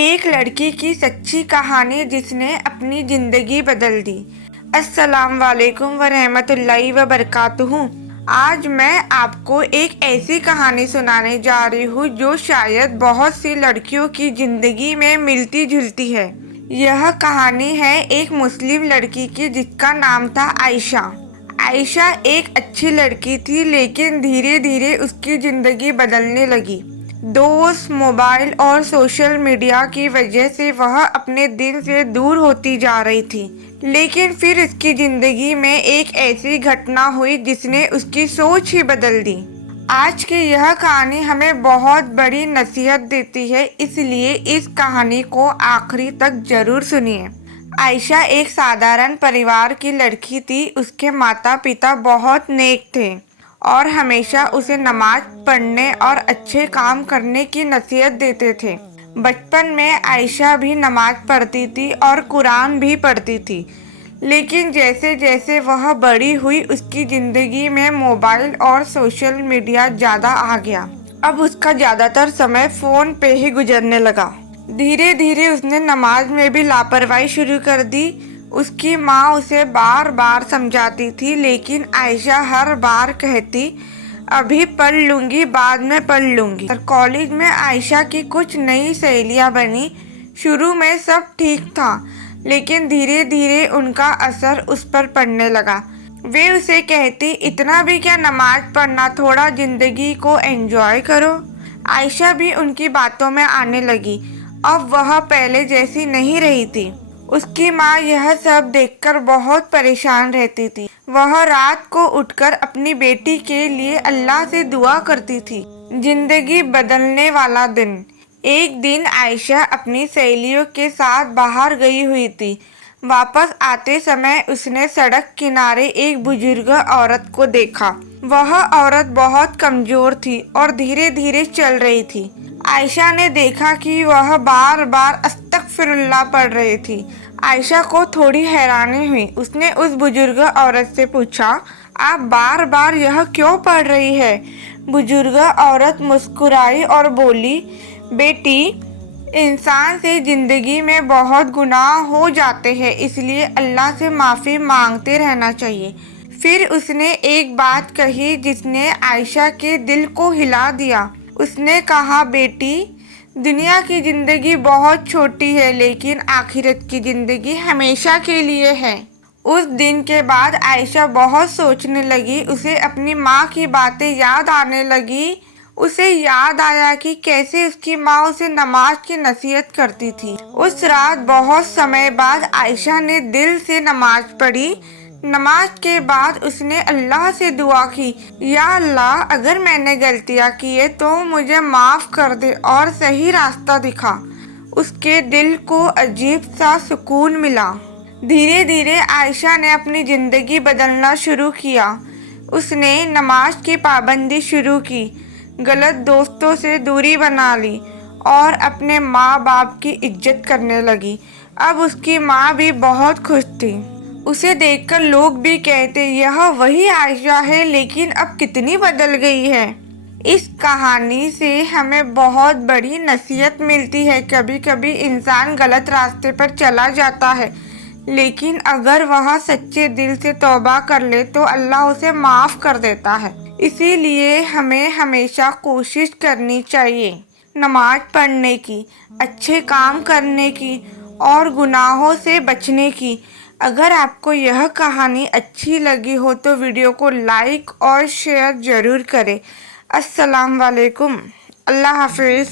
एक लड़की की सच्ची कहानी जिसने अपनी ज़िंदगी बदल दी। अस्सलाम वालेकुम व रहमतुल्लाहि व बरकातुहू। आज मैं आपको एक ऐसी कहानी सुनाने जा रही हूँ जो शायद बहुत सी लड़कियों की ज़िंदगी में मिलती जुलती है। यह कहानी है एक मुस्लिम लड़की की जिसका नाम था आयशा। आयशा एक अच्छी लड़की थी, लेकिन धीरे धीरे उसकी ज़िंदगी बदलने लगी। दोस्त, मोबाइल और सोशल मीडिया की वजह से वह अपने दिल से दूर होती जा रही थी। लेकिन फिर उसकी ज़िंदगी में एक ऐसी घटना हुई जिसने उसकी सोच ही बदल दी। आज की यह कहानी हमें बहुत बड़ी नसीहत देती है, इसलिए इस कहानी को आखिरी तक जरूर सुनिए। आयशा एक साधारण परिवार की लड़की थी। उसके माता पिता बहुत नेक थे और हमेशा उसे नमाज पढ़ने और अच्छे काम करने की नसीहत देते थे। बचपन में आयशा भी नमाज पढ़ती थी और कुरान भी पढ़ती थी, लेकिन जैसे जैसे वह बड़ी हुई उसकी ज़िंदगी में मोबाइल और सोशल मीडिया ज़्यादा आ गया। अब उसका ज़्यादातर समय फ़ोन पे ही गुजरने लगा। धीरे धीरे उसने नमाज में भी लापरवाही शुरू कर दी। उसकी माँ उसे बार बार समझाती थी, लेकिन आयशा हर बार कहती अभी पढ़ लूँगी, बाद में पढ़ लूँगी। कॉलेज में आयशा की कुछ नई सहेलियाँ बनी। शुरू में सब ठीक था, लेकिन धीरे धीरे उनका असर उस पर पड़ने लगा। वे उसे कहती इतना भी क्या नमाज पढ़ना, थोड़ा ज़िंदगी को एंजॉय करो। आयशा भी उनकी बातों में आने लगी। अब वह पहले जैसी नहीं रही थी। उसकी माँ यह सब देखकर बहुत परेशान रहती थी। वह रात को उठकर अपनी बेटी के लिए अल्लाह से दुआ करती थी। जिंदगी बदलने वाला दिन। एक दिन आयशा अपनी सहेलियों के साथ बाहर गई हुई थी। वापस आते समय उसने सड़क किनारे एक बुजुर्ग औरत को देखा। वह औरत बहुत कमजोर थी और धीरे धीरे चल रही थी। आयशा ने देखा कि वह बार बार अस्तगफिरुल्लाह पढ़ रही थी। आयशा को थोड़ी हैरानी हुई। उसने उस बुजुर्ग औरत से पूछा, आप बार बार यह क्यों पढ़ रही है? बुजुर्ग औरत मुस्कुराई और बोली, बेटी, इंसान से ज़िंदगी में बहुत गुनाह हो जाते हैं, इसलिए अल्लाह से माफ़ी मांगते रहना चाहिए। फिर उसने एक बात कही जिसने आयशा के दिल को हिला दिया। उसने कहा, बेटी, दुनिया की ज़िंदगी बहुत छोटी है, लेकिन आखिरत की ज़िंदगी हमेशा के लिए है। उस दिन के बाद आयशा बहुत सोचने लगी। उसे अपनी माँ की बातें याद आने लगी। उसे याद आया कि कैसे उसकी माँ उसे नमाज की नसीहत करती थी। उस रात बहुत समय बाद आयशा ने दिल से नमाज पढ़ी। नमाज के बाद उसने अल्लाह से दुआ की, या अल्लाह, अगर मैंने गलतियाँ की है तो मुझे माफ़ कर दे और सही रास्ता दिखा। उसके दिल को अजीब सा सुकून मिला। धीरे धीरे आयशा ने अपनी ज़िंदगी बदलना शुरू किया। उसने नमाज की पाबंदी शुरू की, गलत दोस्तों से दूरी बना ली और अपने माँ बाप की इज्जत करने लगी। अब उसकी माँ भी बहुत खुश थी। उसे देखकर लोग भी कहते यह वही आयशा है, लेकिन अब कितनी बदल गई है। इस कहानी से हमें बहुत बड़ी नसीहत मिलती है। कभी कभी इंसान गलत रास्ते पर चला जाता है, लेकिन अगर वह सच्चे दिल से तौबा कर ले तो अल्लाह उसे माफ़ कर देता है। इसीलिए हमें हमेशा कोशिश करनी चाहिए नमाज पढ़ने की, अच्छे काम करने की और गुनाहों से बचने की। अगर आपको यह कहानी अच्छी लगी हो तो वीडियो को लाइक और शेयर ज़रूर करें। अस्सलाम वालेकुम। अल्लाह हाफिज़।